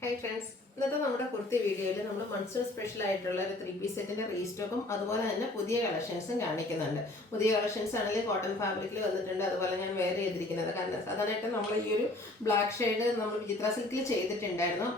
Hi friends, ഇന്നത്തെ നമ്മുടെ കുർത്തി വീഡിയോയിൽ നമ്മൾ മൺസൂൺ സ്പെഷ്യൽ ആയിട്ടുള്ള ഒരു 3 പീസ് സെറ്റിന്റെ റീസ്റ്റോക്കും അതുപോലെ തന്നെ പുതിയ കളക്ഷൻസും കാണിക്കുന്നുണ്ട്. പുതിയ കളക്ഷൻസ് ആണെങ്കിൽ കോട്ടൺ ഫാബ്രിക്കിൽ വന്നിട്ടുണ്ട്. അതുപോലെ ഞാൻ വെയർ ചെയ്തിരിക്കുന്നത് കാരണം സാധാരണയായിട്ട് നമ്മൾ ഈ ഒരു ബ്ലാക്ക് ഷെയ്ഡ് നമ്മൾ വിചിത്ര സിൽക്കിൽ ചെയ്തിട്ടുണ്ടായിരുന്നു.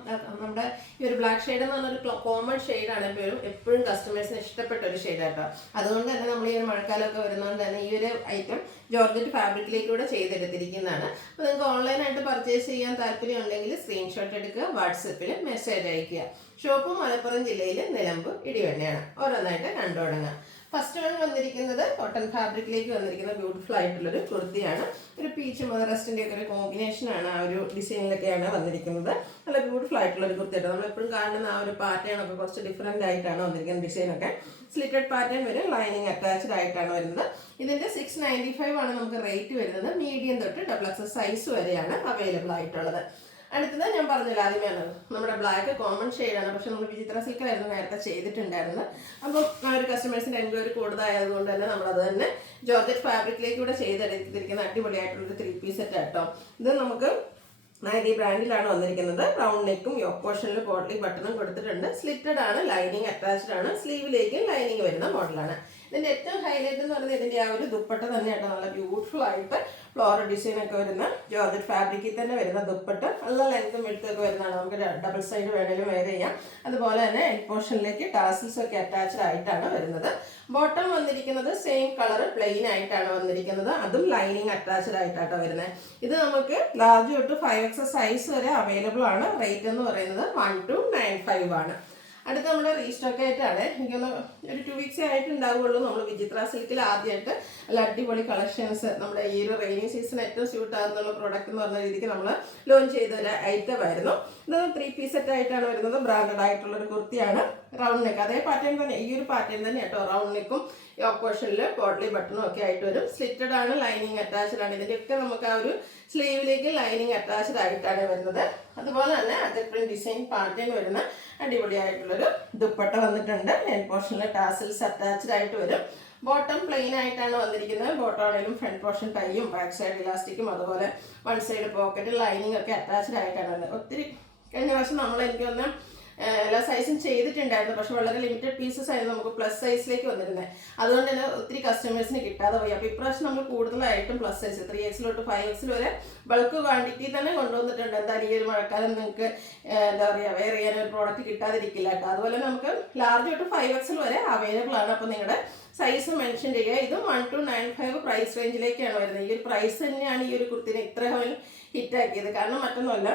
നമ്മുടെ ഈ ഒരു ബ്ലാക്ക് ഷെയ്ഡ് എന്ന് പറഞ്ഞൊരു കോമൺ ഷെയ്ഡാണ് എപ്പോഴും കസ്റ്റമേഴ്സിന് ഇഷ്ടപ്പെട്ട ഒരു ഷെയ്ഡ് ആട്ടോ. അതുകൊണ്ട് തന്നെ നമ്മൾ ഈ ഒരു മഴക്കാലമൊക്കെ വരുന്നതുകൊണ്ട് തന്നെ ഈ ഒരു ഐറ്റം ജോർജറ്റ് ഫാബ്രിക്കിലേക്കൂടെ ചെയ്തെടുത്തിരിക്കുന്നതാണ്. അപ്പോൾ നിങ്ങൾക്ക് ഓൺലൈനായിട്ട് പർച്ചേസ് ചെയ്യാൻ താല്പര്യം ഉണ്ടെങ്കിൽ സ്ക്രീൻഷോട്ട് എടുക്കുക, വാട്സപ്പിൽ മെസ്സേജ് അയക്കുക. ഷോപ്പ് മലപ്പുറം ജില്ലയിൽ നിലമ്പൂർ ഇടിവണ്ണയാണ്. ഓരോന്നായിട്ട് കണ്ടു തുടങ്ങാം. ഫസ്റ്റ് വൺ വന്നിരിക്കുന്നത് കോട്ടൺ ഫാബ്രിക്കിലേക്ക് വന്നിരിക്കുന്ന ബ്യൂട്ടിഫുൾ ആയിട്ടുള്ളൊരു കുർത്തിയാണ്. ഒരു പീച്ച് മദറസ്റ്റിൻ്റെ ഒക്കെ ഒരു കോമ്പിനേഷനാണ്. ആ ഒരു ഡിസൈനിലൊക്കെയാണ് വന്നിരിക്കുന്നത്. നല്ല ബ്യൂട്ടിഫുൾ ആയിട്ടുള്ളൊരു കുർത്തിയായിട്ട് നമ്മൾ എപ്പോഴും കാണുന്ന ആ ഒരു പാറ്റേൺ ഒക്കെ കുറച്ച് ഡിഫറെൻ്റ് ആയിട്ടാണ് വന്നിരിക്കുന്നത്. ഡിസൈനൊക്കെ സ്ലിറ്റഡ് പാറ്റേൺ വരും, ലൈനിങ് അറ്റാച്ച്ഡ് ആയിട്ടാണ് വരുന്നത്. ഇതിൻ്റെ 695 ആണ് നമുക്ക് റേറ്റ് വരുന്നത്. മീഡിയം തൊട്ട് XXL സൈസ് വരെയാണ് അവൈലബിൾ ആയിട്ടുള്ളത്. അടുത്തത് ഞാൻ പറഞ്ഞില്ല ആദ്യമേ നമ്മുടെ ബ്ലാക്ക് കോമൺ ഷെയ്ഡാണ്. പക്ഷെ നമ്മൾ വിചിത്ര സിൽക്കിലായിരുന്നു നേരത്തെ ചെയ്തിട്ടുണ്ടായിരുന്നത്. അപ്പം ആ ഒരു കസ്റ്റമേഴ്സിൻ്റെ എൻക്വയറി കൂടുതലായതുകൊണ്ട് തന്നെ നമ്മളത് തന്നെ ജോർജറ്റ് ഫാബ്രിക്കിലേക്ക് കൂടെ ചെയ്തെടുത്തിരിക്കുന്ന അടിപൊളിയായിട്ടുള്ളൊരു 3 പീസ് സെറ്റ് കേട്ടോ. ഇത് നമുക്ക് നൈറ്റി ബ്രാൻഡിലാണ് വന്നിരിക്കുന്നത്. റൗണ്ട് നെക്കും യോക്ക് പോർഷനിൽ പോട്ട്ലി ബട്ടണും കൊടുത്തിട്ടുണ്ട്. സ്ലിറ്റഡ് ആണ്, ലൈനിങ് അറ്റാച്ച്ഡ് ആണ്, സ്ലീവിലേക്കും ലൈനിങ് വരുന്ന മോഡലാണ്. ഇതിൻ്റെ ഏറ്റവും ഹൈലൈറ്റ് എന്ന് പറയുന്നത് ഇതിൻ്റെ ആ ഒരു ദുപ്പട്ട തന്നെയാട്ടോ. നല്ല ബ്യൂട്ടിഫുൾ ആയിട്ട് ഫ്ലോറൽ ഡിസൈൻ ഒക്കെ വരുന്ന ജോർജറ്റ് ഫാബ്രിക്കിൽ തന്നെ വരുന്ന ദുപ്പട്ട. നല്ല ലെങ്ത്തും വെടുത്തൊക്കെ വരുന്നതാണ്. നമുക്ക് ഡബിൾ സൈഡ് വേണേലും വെയർ ചെയ്യാം. അതുപോലെ തന്നെ എൻഡ് പോർഷനിലേക്ക് ടാസിൽസ് ഒക്കെ അറ്റാച്ച്ഡ് ആയിട്ടാണ് വരുന്നത്. ബോട്ടം വന്നിരിക്കുന്നത് സെയിം കളർ പ്ലെയിൻ ആയിട്ടാണ് വന്നിരിക്കുന്നത്. അതും ലൈനിങ് അറ്റാച്ച്ഡ് ആയിട്ടാട്ടോ വരുന്നത്. ഇത് നമുക്ക് ലാർജ് തൊട്ട് 5XL സൈസ് വരെ അവൈലബിൾ ആണ്. റേറ്റ് എന്ന് പറയുന്നത് 1295 ആണ്. അടുത്ത നമ്മുടെ റീസ്റ്റോക്ക് ആയിട്ടാണ്. എനിക്കൊന്ന് ഒരു 2 വീക്സേ ആയിട്ടുണ്ടാവുള്ളൂ. നമ്മൾ വിചിത്ര സിൽക്കിൽ ആദ്യമായിട്ട് നല്ല അടിപൊളി കളക്ഷൻസ് നമ്മുടെ ഈ ഒരു റെയിനി സീസൺ ഏറ്റവും സ്യൂട്ട് ആകുന്നുള്ള പ്രോഡക്റ്റ് എന്ന് പറഞ്ഞ രീതിക്ക് നമ്മൾ ലോഞ്ച് ചെയ്ത ഒരു ഐറ്റം ആയിരുന്നു. ഇത് 3 പീസ് സെറ്റ് ആയിട്ടാണ് വരുന്നത്. ബ്രാൻഡഡ് ആയിട്ടുള്ളൊരു കുർത്തിയാണ്. റൗണ്ട് നെക്ക് അതേ പാറ്റേൺ തന്നെ, ഈ ഒരു പാറ്റേൺ തന്നെ കേട്ടോ. റൗണ്ട് നെക്കും യോക്ക് പോർഷനിൽ പോട്ട്ലി ബട്ടണും ഒക്കെ ആയിട്ട് വരും. സ്ലിറ്റഡ് ആണ്, ലൈനിങ് അറ്റാച്ച്ഡ് ആണ്. ഇതിൻ്റെയൊക്കെ നമുക്ക് ആ ഒരു സ്ലീവിലേക്ക് ലൈനിങ് അറ്റാച്ച്ഡ് ആയിട്ടാണ് വരുന്നത്. അതുപോലെ തന്നെ അജക് പ്രിന്റ് ഡിസൈൻ പാറ്റേൺ വരുന്ന അടിപൊളിയായിട്ടുള്ളൊരു ദുപ്പട്ട വന്നിട്ടുണ്ട്. എൻഡ് പോർഷനിൽ ടാസിൽസ് അറ്റാച്ച്ഡ് ആയിട്ട് വരും. ബോട്ടം പ്ലെയിൻ ആയിട്ടാണ് വന്നിരിക്കുന്നത്. ബോട്ടം ആണെങ്കിലും ഫ്രണ്ട് പോർഷൻ ടൈയും ബാക്ക് സൈഡ് ഇലാസ്റ്റിക്കും അതുപോലെ വൺ സൈഡ് പോക്കറ്റ് ലൈനിങ് ഒക്കെ അറ്റാച്ച്ഡ് ആയിട്ടാണ് വരുന്നത്. ഒത്തിരി കഴിഞ്ഞ പ്രാവശ്യം നമ്മൾ എനിക്കൊന്ന് എല്ലാ സൈസും ചെയ്തിട്ടുണ്ടായിരുന്നു. പക്ഷെ വളരെ ലിമിറ്റഡ് പീസസ് ആയിരുന്നു നമുക്ക് പ്ലസ് സൈസിലേക്ക് വന്നിരുന്നത്. അതുകൊണ്ട് തന്നെ ഒത്തിരി കസ്റ്റമേഴ്സിന് കിട്ടാതെ പോയി. അപ്പോൾ ഇപ്രാവശ്യം നമ്മൾ കൂടുതലായിട്ടും പ്ലസ് സൈസ് 3XL തൊട്ട് 5XL വരെ ബൾക്ക് ക്വാണ്ടിറ്റി തന്നെ കൊണ്ടുവന്നിട്ടുണ്ട്. എന്തായാലും ഈ ഒരു മഴക്കാലം നിങ്ങൾക്ക് എന്താ പറയുക വെയർ ചെയ്യാൻ ഒരു പ്രോഡക്റ്റ് കിട്ടാതിരിക്കില്ല കേട്ടോ. അതുപോലെ നമുക്ക് ലാർജ് തൊട്ട് 5XL വരെ അവൈലബിൾ ആണ്. അപ്പോൾ നിങ്ങളുടെ സൈസ് മെൻഷൻ ചെയ്യുക. ഇത് 1295 പ്രൈസ് റേഞ്ചിലേക്കാണ് വരുന്നത്. ഈ ഒരു പ്രൈസ് തന്നെയാണ് ഈ ഒരു കുർത്തിനെ ഇത്രയും ഹിറ്റാക്കിയത്. കാരണം മറ്റൊന്നുമല്ല,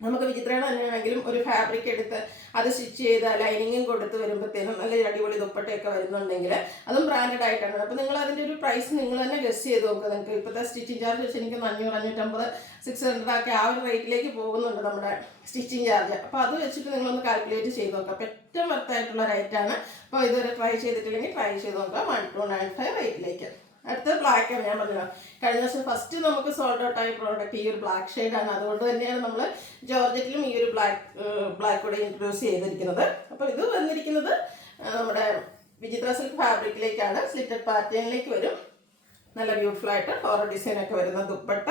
നമുക്ക് വിചിത്രയുടെ തന്നെയാണെങ്കിലും ഒരു ഫാബ്രിക് എടുത്ത് അത് സ്റ്റിച്ച് ചെയ്ത് ലൈനിങ്ങും കൊടുത്ത് വരുമ്പോഴത്തേനും നല്ല അടിപൊളി ദുപ്പട്ടയൊക്കെ വരുന്നുണ്ടെങ്കിൽ അതും ബ്രാൻഡഡ് ആയിട്ടാണ്. അപ്പോൾ നിങ്ങൾ അതിൻ്റെ ഒരു പ്രൈസ് നിങ്ങൾ തന്നെ ഗസ് ചെയ്ത് നോക്കുക. നിങ്ങൾക്ക് ഇപ്പോഴത്തെ സ്റ്റിച്ചിങ് ചാർജ് വെച്ച് എനിക്ക് 500, 550, 600 ഒക്കെ ആ ഒരു റേറ്റിലേക്ക് പോകുന്നുണ്ട് നമ്മുടെ സ്റ്റിച്ചിങ് ചാർജ്. അപ്പോൾ അത് വെച്ചിട്ട് നിങ്ങളൊന്ന് കാൽക്കുലേറ്റ് ചെയ്ത് നോക്കുക. അപ്പോൾ ഏറ്റവും വർത്തായിട്ടുള്ള റേറ്റാണ്. അപ്പോൾ ഇതുവരെ ട്രൈ ചെയ്തിട്ടില്ലെങ്കിൽ ട്രൈ ചെയ്ത് നോക്കുക. 1295 റേറ്റിലേക്ക്. അടുത്ത ബ്ലാക്ക് ആണ്. ഞാൻ പറഞ്ഞല്ലോ കഴിഞ്ഞ വർഷം ഫസ്റ്റ് നമുക്ക് സോൾഡ് ഔട്ട് ആയ പ്രോഡക്റ്റ് ഈ ഒരു ബ്ലാക്ക് ഷെയ്ഡാണ്. അതുകൊണ്ട് തന്നെയാണ് നമ്മൾ ജോർജറ്റിലും ഈ ഒരു ബ്ലാക്ക് കൂടെ ഇൻട്രൊഡ്യൂസ് ചെയ്തിരിക്കുന്നത്. അപ്പോൾ ഇത് വന്നിരിക്കുന്നത് നമ്മുടെ വിചിത്ര സിൽക്ക് ഫാബ്രിക്കിലേക്കാണ്. സ്ലിറ്റഡ് പാറ്റേണിലേക്ക് വരും. നല്ല ബ്യൂട്ടിഫുൾ ആയിട്ട് ഫ്ലോറൽ ഡിസൈൻ ഒക്കെ വരുന്ന dupatta.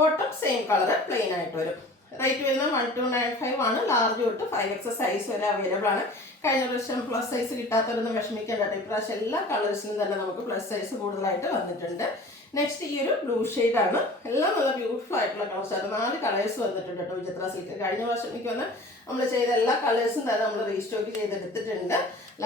Bottom same colour plain ആയിട്ട് വരും. റേറ്റ് വരുന്നത് 1295 ആണ്. ലാർജ് തൊട്ട് 5XL സൈസ് വരെ അവൈലബിൾ ആണ്. കഴിഞ്ഞ പ്രാവശ്യം പ്ലസ് സൈസ് കിട്ടാത്തവരൊന്നും വിഷമിക്കേണ്ട. ഇപ്രാവശ്യം എല്ലാ കളേഴ്സിനും തന്നെ നമുക്ക് പ്ലസ് സൈസ് കൂടുതലായിട്ട് വന്നിട്ടുണ്ട്. നെക്സ്റ്റ് ഈ ഒരു ബ്ലൂ ഷെയ്ഡാണ്. എല്ലാം നല്ല ബ്യൂട്ടിഫുൾ ആയിട്ടുള്ള കളേഴ്സാണ്. 4 കളേഴ്സ് വന്നിട്ടുണ്ട് കേട്ടോ വിചിത്ര സിൽക്ക്. കഴിഞ്ഞ വർഷം എനിക്ക് വന്ന് നമ്മൾ ചെയ്ത എല്ലാ കളേഴ്സും തന്നെ നമ്മൾ റീസ്റ്റോക്ക് ചെയ്തെടുത്തിട്ടുണ്ട്.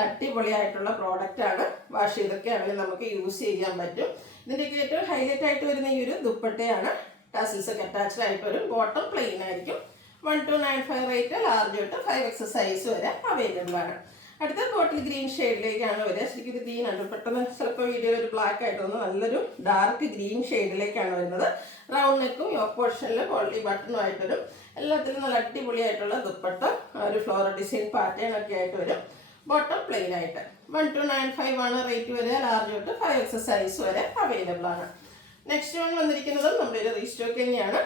അടിപൊളിയായിട്ടുള്ള പ്രോഡക്റ്റാണ്. വാഷ് ചെയ്തൊക്കെ ആണെങ്കിൽ നമുക്ക് യൂസ് ചെയ്യാൻ പറ്റും. ഇതിൻ്റെയൊക്കെ ഏറ്റവും ഹൈലൈറ്റ് ആയിട്ട് വരുന്ന ഈ ഒരു ദുപ്പട്ടയാണ്. ടാസിൽസ് ഒക്കെ അറ്റാച്ച്ഡ് ആയിട്ട് വരും. ബോട്ടം പ്ലെയിൻ ആയിരിക്കും. 1295 റേറ്റ്. ലാർജ് തൊട്ട് 5XL സൈസ് വരെ അവൈലബിൾ ആണ്. അടുത്ത ബോട്ടിൽ ഗ്രീൻ ഷെയ്ഡിലേക്കാണ് വരിക. ശരിക്കും ഇത് ഗ്രീൻ ആണ്. പെട്ടെന്ന് ചിലപ്പോൾ വീഡിയോയിൽ ഒരു ബ്ലാക്ക് ആയിട്ട് വന്നു. നല്ലൊരു ഡാർക്ക് ഗ്രീൻ ഷെയ്ഡിലേക്കാണ് വരുന്നത്. റൗണ്ട് നെക്കും യോക്ക് പോർഷനിൽ പോട്ട്ലി ബട്ടണും ആയിട്ട് വരും. എല്ലാത്തിലും നല്ല അടിപൊളിയായിട്ടുള്ള ദുപ്പട്ട ഒരു ഫ്ലോറൽ ഡിസൈൻ പാറ്റേൺ ഒക്കെ ആയിട്ട് വരും. ബോട്ടം പ്ലെയിൻ ആയിട്ട് 1295 ആണ് റേറ്റ് വരിക. ലാർജ് തൊട്ട് 5XL സൈസ് വരെ അവൈലബിൾ ആണ്. നെക്സ്റ്റ് വൺ വന്നിരിക്കുന്നതും നമ്മുടെ ഒരു റീസ്റ്റോക്ക് തന്നെയാണ്.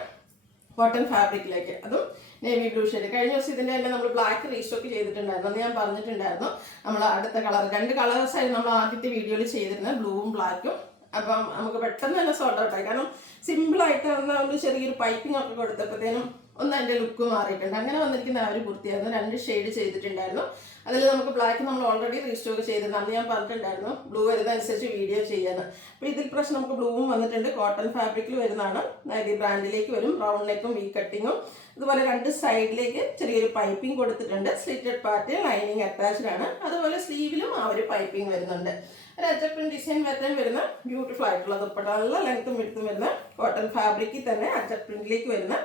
കോട്ടൺ ഫാബ്രിക്കിലേക്ക്, അതും നേവി ബ്ലൂ ഷെയ്ഡ്. കഴിഞ്ഞ ദിവസം ഇതിൻ്റെ തന്നെ നമ്മൾ ബ്ലാക്ക് റീസ്റ്റോക്ക് ചെയ്തിട്ടുണ്ടായിരുന്നു. അന്ന് ഞാൻ പറഞ്ഞിട്ടുണ്ടായിരുന്നു നമ്മൾ അടുത്ത കളർ 2 കളേഴ്സായിരുന്നു നമ്മൾ ആദ്യത്തെ വീഡിയോയിൽ ചെയ്തിരുന്നത്, ബ്ലൂവും ബ്ലാക്കും. അപ്പം നമുക്ക് പെട്ടെന്ന് തന്നെ സോൾഡ് ഔട്ടായി. കാരണം സിമ്പിളായിട്ട് ഒന്ന് ചെറിയൊരു പൈപ്പിംഗ് ഒക്കെ കൊടുത്തപ്പോഴത്തേനും ഒന്ന് അതിൻ്റെ ലുക്ക് മാറിയിട്ടുണ്ട്. അങ്ങനെ വന്നിരിക്കുന്ന ആ ഒരു കുർത്തിയായിരുന്നു. 2 ഷെയ്ഡ് ചെയ്തിട്ടുണ്ടായിരുന്നു. അതിൽ നമുക്ക് ബ്ലാക്ക് നമ്മൾ ഓൾറെഡി റീസ്റ്റോക്ക് ചെയ്തിരുന്നു. അന്ന് ഞാൻ പറഞ്ഞിട്ടുണ്ടായിരുന്നു ബ്ലൂ വരുന്ന അനുസരിച്ച് വീഡിയോ ചെയ്യാന്ന്. അപ്പോൾ ഇതിൽ പ്രശ്നം നമുക്ക് ബ്ലൂവും വന്നിട്ടുണ്ട്. കോട്ടൺ ഫാബ്രിക്കിൽ വരുന്നതാണ്. ഈ ബ്രാൻഡിലേക്ക് വരും. റൗണ്ട് നെക്കും വി കട്ടിങ്ങും അതുപോലെ 2 സൈഡിലേക്ക് ചെറിയൊരു പൈപ്പിംഗ് കൊടുത്തിട്ടുണ്ട്. സ്ലിറ്റഡ് പാർട്ട് ലൈനിങ് അറ്റാച്ച്ഡ് ആണ്. അതുപോലെ സ്ലീവിലും ആ ഒരു പൈപ്പിംഗ് വരുന്നുണ്ട്. ഒരു അജപ്രിന്റ് ഡിസൈൻ പാറ്റേൺ വരുന്ന ബ്യൂട്ടിഫുൾ ആയിട്ടുള്ള ദുപ്പട്ട, നല്ല ലെങ്ത്തും വിടുത്തും വരുന്ന കോട്ടൺ ഫാബ്രിക്കിൽ തന്നെ അജപ്രിന്റിലേക്ക് വരുന്ന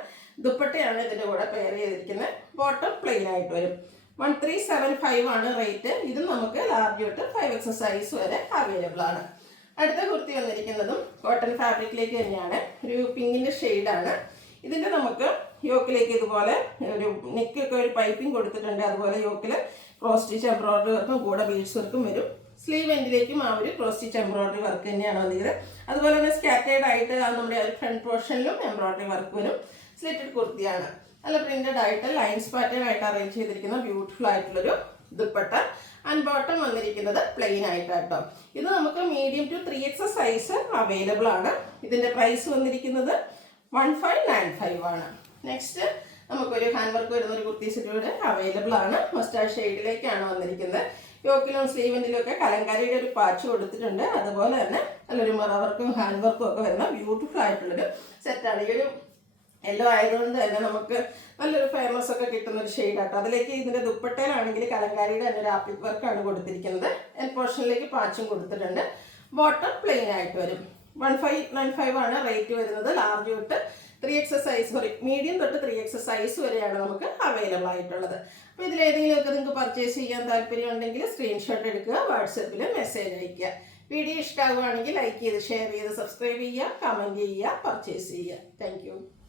ദുപ്പട്ടയാണ് ഇതിൻ്റെ കൂടെ പെയർ ചെയ്തിരിക്കുന്നത്. ബോട്ടം പ്ലെയിൻ ആയിട്ട് വരും. 1375 ആണ് റേറ്റ്. ഇത് നമുക്ക് ലാർജ് തൊട്ട് 5X സൈസ് വരെ അവൈലബിൾ ആണ്. അടുത്ത കുർത്തി വന്നിരിക്കുന്നതും കോട്ടൺ ഫാബ്രിക്കിലേക്ക് തന്നെയാണ്. ഒരു പിങ്കിൻ്റെ ഷെയ്ഡാണ്. ഇതിൻ്റെ നമുക്ക് യോക്കിലേക്ക് ഇതുപോലെ ഒരു നെക്കൊക്കെ ഒരു പൈപ്പിംഗ് കൊടുത്തിട്ടുണ്ട്. അതുപോലെ യോക്കിൽ ക്രോസ് സ്റ്റിച്ച് എംബ്രോയിഡറി വർക്കും കൂടെ ബീഡ്സ് വർക്കും വരും. സ്ലീവ് എൻഡിലേക്കും ആ ഒരു ക്രോസ് സ്റ്റിച്ച് എംബ്രോയിഡറി വർക്ക് തന്നെയാണ് വന്നിരിക്കുന്നത്. അതുപോലെ തന്നെ സ്കാറ്റേഡ് ആയിട്ട് നമ്മുടെ ഒരു ഫ്രണ്ട് പോർഷനിലും എംബ്രോയിഡറി വർക്ക് വരും. സ്ലിറ്റഡ് കുർത്തിയാണ്. നല്ല പ്രിന്റഡ് ആയിട്ട് ലൈൻസ് പാറ്റേൺ ആയിട്ട് അറേഞ്ച് ചെയ്തിരിക്കുന്ന ബ്യൂട്ടിഫുൾ ആയിട്ടുള്ളൊരു ദുപ്പട്ട. ആൻഡ് ബോട്ടം വന്നിരിക്കുന്നത് പ്ലെയിൻ ആയിട്ടാട്ടോ. ഇത് നമുക്ക് medium to 3X size available ആണ്. ഇതിൻ്റെ പ്രൈസ് വന്നിരിക്കുന്നത് 1595 ആണ്. നെക്സ്റ്റ് നമുക്കൊരു ഹാൻഡ് വർക്ക് വരുന്ന ഒരു കുർത്തി സെറ്റ് കൂടെ അവൈലബിൾ ആണ്. മസ്റ്റാർഡ് ഷെയ്ഡിലേക്കാണ് വന്നിരിക്കുന്നത്. യോക്കിലും സ്ലീവെൻറ്റിലും ഒക്കെ കലങ്കാരിയുടെ ഒരു പാച്ച് കൊടുത്തിട്ടുണ്ട്. അതുപോലെ തന്നെ നല്ലൊരു മിറർ വർക്കും ഹാൻഡ് വർക്കും ഒക്കെ വരുന്ന ബ്യൂട്ടിഫുൾ ആയിട്ടുള്ളൊരു സെറ്റാണ്. ഈ ഒരു യെല്ലോ ആയതുകൊണ്ട് തന്നെ നമുക്ക് നല്ലൊരു ഫേമസ് ഒക്കെ കിട്ടുന്ന ഒരു ഷെയ്ഡാട്ടോ. അതിലേക്ക് ഇതിൻ്റെ ദുപ്പട്ടയിലാണെങ്കിൽ കലങ്കാരിയുടെ തന്നെ ഒരു ആപ്ലിക് വർക്കാണ് കൊടുത്തിരിക്കുന്നത്. എൻ പോർഷനിലേക്ക് പാച്ചും കൊടുത്തിട്ടുണ്ട്. ബോട്ടം പ്ലെയിൻ ആയിട്ട് വരും. 1595 ആണ് റേറ്റ് വരുന്നത്. ലാർജ് തൊട്ട് 3X സൈസ് മീഡിയം തൊട്ട് 3X സൈസ് വരെയാണ് നമുക്ക് അവൈലബിൾ ആയിട്ടുള്ളത്. അപ്പോൾ ഇതിലേതെങ്കിലുമൊക്കെ നിങ്ങൾക്ക് പർച്ചേസ് ചെയ്യാൻ താല്പര്യം ഉണ്ടെങ്കിൽ സ്ക്രീൻഷോട്ട് എടുക്കുക, വാട്സപ്പിൽ മെസ്സേജ് അയയ്ക്കുക. വീഡിയോ ഇഷ്ടമാവുകയാണെങ്കിൽ ലൈക്ക് ചെയ്ത് ഷെയർ ചെയ്ത് സബ്സ്ക്രൈബ് ചെയ്യുക, കമൻറ്റ് ചെയ്യുക, പർച്ചേസ് ചെയ്യുക. താങ്ക്